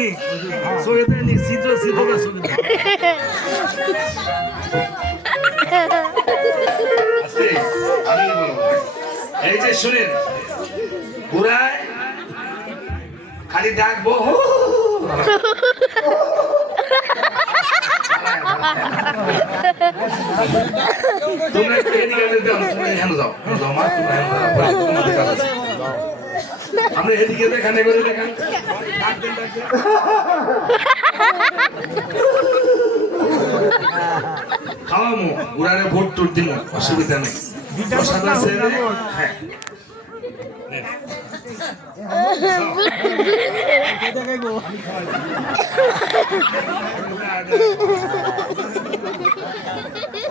নি সঙ্গীতে নি সংগীত আস্তে, আমি বলব। এই যে শুনেন ঘুরায় খালি ডাকবো তোমরা এদিকে যাও, যাও, মা, তোমরা আমরা এদিকে দেখান এগুলো দেখান। খাওয়ামো উড়ারে ভোট টোট দিন অসুবিধা নেই? হ্যাঁ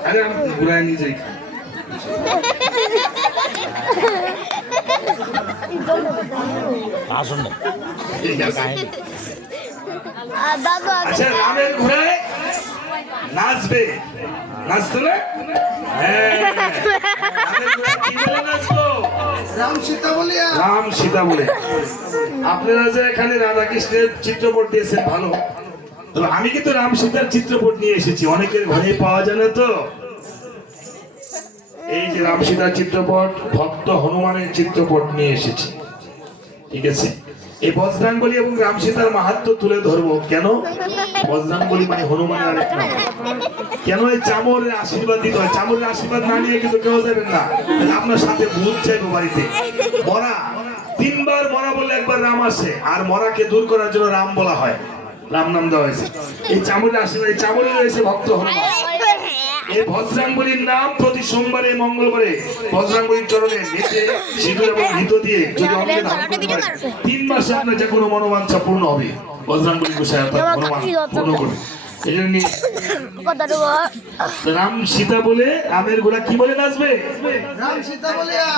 আরে আমি ঘুরায় নিজেই। আসুন। আচ্ছা রামের নাচবে। নাচতো না? হ্যাঁ। বলে রাম সীতা বলিয়া রাম সীতা বলে আপনারা যে এখানে রাধা কৃষ্ণের চিত্রপট দিয়েছেন ভালো। তবে আমি কিন্তু রাম সীতার চিত্রপট নিয়ে এসেছি। অনেকের ঘরে পাওয়া যায় না তো। এই যে রাম সীতার চিত্রপট, ভক্ত হনুমানের চিত্রপট নিয়ে এসেছি। ঠিক আছে? এই বজরাঙ্গলি এবং রাম সীতার মাহাত্ম তুলে ধরবো। কেন? বজরাঙ্গলি মানে হনুমানের কেন এই চামরের আশীর্বাদ দিতে হয়? চামরের আশীর্বাদ না নিয়ে কিন্তু কেউ যাবেন না। আপনার সাথে ভূত চাইব বাড়িতে। মরা। তিনবার মরা বলে একবার রাম আসে। আর মরাকে দূর করার জন্য রাম বলা হয়। রাম নাম দেওয়া হয়েছে। এই চামরের আশীর্বাদ এই চামরে রয়েছে ভক্ত হনুমান। এই বজ্রাঙ্গুলির নাম প্রতি সোমবারে মঙ্গলবারে বজ্রাঙ্গুলির চরণে নেচে সিঁদুর এবং ঘিত দিয়ে যদি অঙ্গে ধারণ করতে পারে তিন মাসে আপনার যে কোনো মনোবাঞ্ছা পূর্ণ হবে। বজ্রাঙ্গুলি গোসাই অর্থাৎ হনুমান পূর্ণ করবে। এই জন্য রাম সীতা বলে আমের গোড়া কি বলে নাচবে? রাম সীতা বলিয়া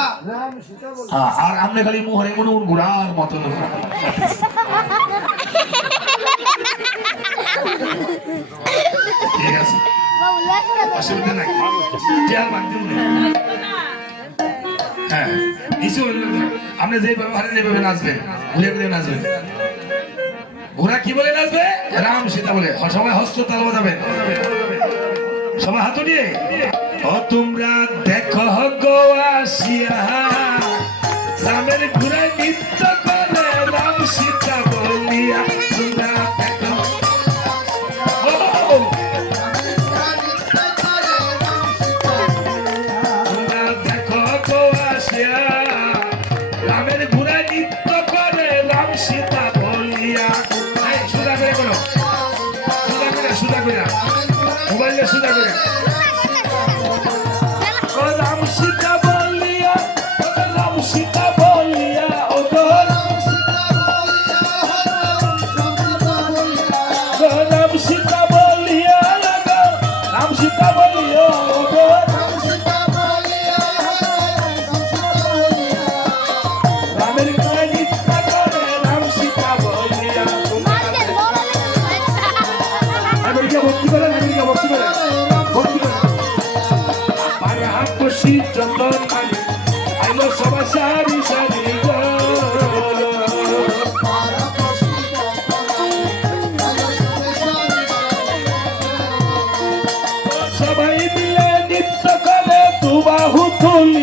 হ্যাঁ, আর আমরা খালি মোহরে মনে মন ঘোড়ার মতন। ঠিক আছে অসুবিধা নাই টিয়ার বাদ হ্যাঁ কিছু আপনি যে ব্যবহারে নাচবেন ঘুরে নাচবেন ঘোড়া কি বলে নাচবে রাম সীতা বলে সবাই হস্ত তাল বাজাবেন সবাই হাত নিয়ে ও তোমরা দেখো গো আসিয়া রামের ঘুরে নৃত্য করে রাম সীতা বলিয়া মোবাইলে সুদা করে। রাম সীতা বলিয়া রাম সীতা বলিয়া, ও রাম সীতা বলিয়া রাম সীতা বলিয়া Tony.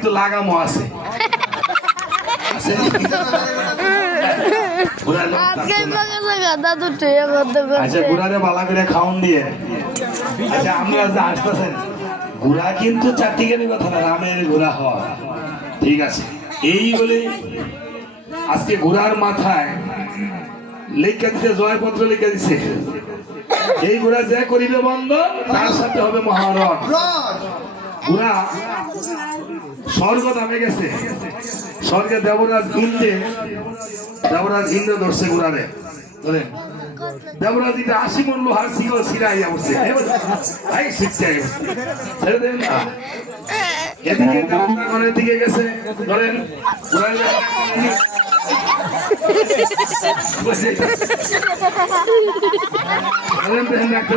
কিন্তু লাগামো আছে। করতে আচ্ছা গুড়ারে বালা করে খাওন দিয়ে। আচ্ছা আপনারা যে আসতেছেন গুড়া কিন্তু কথা না রামের ঘোড়া হয় ঠিক আছে। এই বলে আজকে ঘোড়ার মাথায় লেখা দিতে জয়পত্র লেখা দিছে। এই ঘোড়া যে করিবে বন্ধ তার সাথে হবে মহারণ ওরা স্বর্গ দামে গেছে। স্বর্গে দেবরাজ ইন্দ্রে দেবরাজ ইন্দ্র ধরছে ঘুরারে ধরেন দেবরাজ এটা আশি মন লোহার শিকল ছিড়াইয়া উঠছে আই শিখছে ছেড়ে দেন না। এদিকে দেবতাগণের দিকে গেছে। ধরেন ধরেন একটা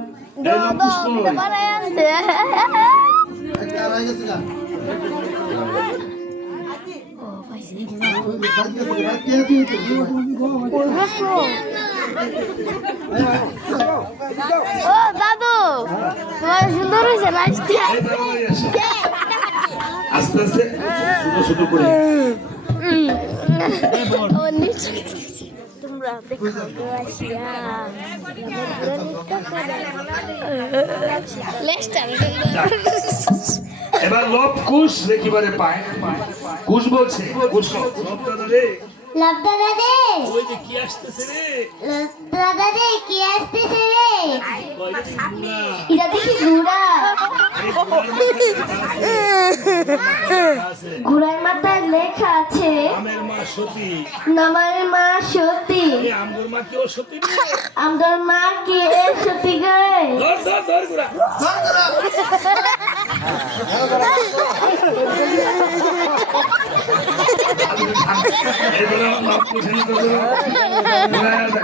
ও দাদু তোমার সুন্দর হয়েছে। আস্তে আস্তে ছোট করে ও নিচে তোমরা দেখো আসিয়া লেস্টার এবার লব কুশ দেখিবারে পায়। কুশ বলছে কুশ লব দাদা রে লাভদা দাদে ওই যে কি আসতেছে রে? দাদা রে কি আসতেছে রে? এটা দেখি ঘোড়া ঘোড়ার মাথায় লেখা আছে আমের মা সতী নামার মা সতী আমগুর মা কেউ সতী রে আমার মা কে সতী গে ধর ধর ধর গুড়া ধর গুড়া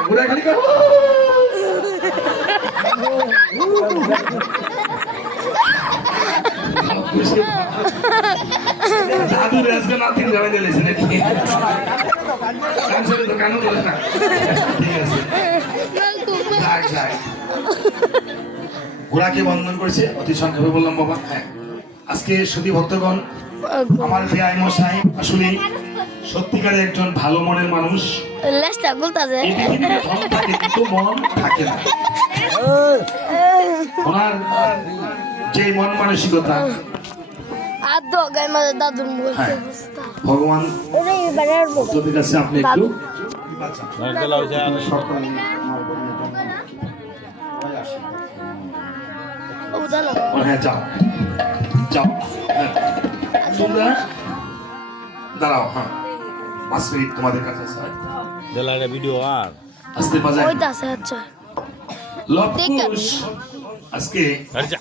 গুড়া খালি কর দাদু আজকে নাতিন যাবে দিলেছে নাকি ধরে না। ঠিক আছে। যাক যাক। ঘোড়াকে বন্ধন করেছে অতি সংক্ষেপে বললাম বাবা হ্যাঁ। আজকে সুদী ভক্তগণ আমার ভাই মশাই আসলে সত্যিকারের একজন ভালো মনের মানুষ। কিন্তু মন থাকে না। ওনার যে মন মানসিকতা মাঝে দাদুর মুখে হ্যাঁ। অবস্থা ভগবান ওরে এবারে আর কাছে আপনি একটু ও জানো ও হ্যাঁ যাও। যাও। হ্যাঁ। তোমরা? দাঁড়াও হ্যাঁ। পাঁচ মিনিট তোমাদের কাছে আছে ভিডিও আর। আসতে বাজায় আচ্ছা। আজকে আচ্ছা।